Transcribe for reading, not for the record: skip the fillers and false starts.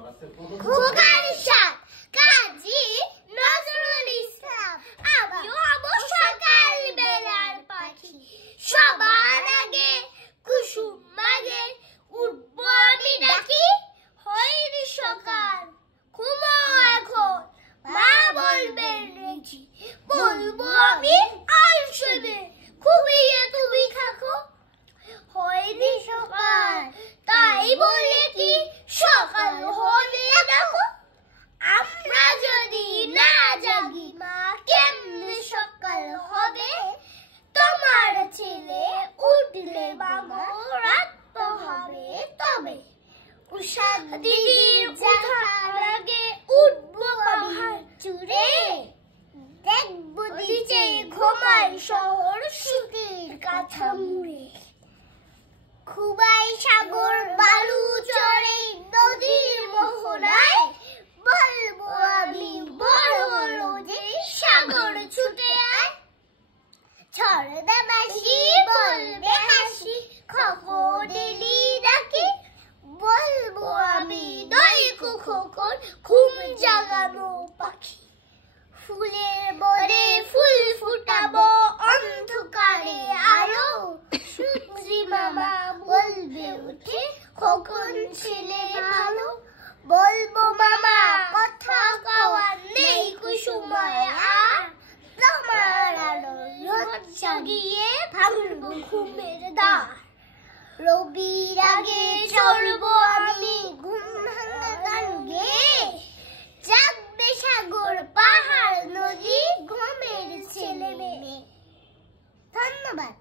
খোকার সাথ কাজী নজরুল ইসলাম। আমিও হব সকাল বেলার পাখি, সবার আগে কুসুম মাগে উঠবো আমি ডাকি। হয়নি সকাল ঘুমো এখন, মা বলবেন রেখি, বলবো আমি আলসেমে ঘুমিয়ে তুমি থাকো। হয়নি সকাল তাই বলে কি সকাল হলে দেখো, আমরা যদি না জাগি মা কেমনে সকাল হবে। তোমার ছেলে উঠলে বাবা রাত তো হবে তবে, উষা দিদির ওঠার আগে উঠবো পাহাড় চূড়ে। দেখবো নিচে ঘুমায় শহর সুতির কাঁথা মুড়ে। খুবাই সাগর বালু চড়ে নদীর মোহনায়, বলবো আমি বড় হলো যে সাগর ছুটে আয়। ছড়দা মাসি বলবে হাসি খবর এলি ডাকি, বলবো আমি দইকো খোকন ঘুম জাগানো পাখি। ফুলের বনে ফুল ফুটাবো অন্ধকারে আলো, সূর্যি মামা বলবে উঠে খোকন ছেলে ভালো। বলবো মামা কথা কওয়ার নেই কুসুময় আর, তোমার আলো রোদ জাগিয়ে ভাঙবো ঘুমের দ্বার। রবির আগে চলবো আমি ঘুম ভাঙা গান গেয়ে, জাগবে সাগর পাহাড় নদী ঘুমের ছেলে মেয়ে। ধন্যবাদ।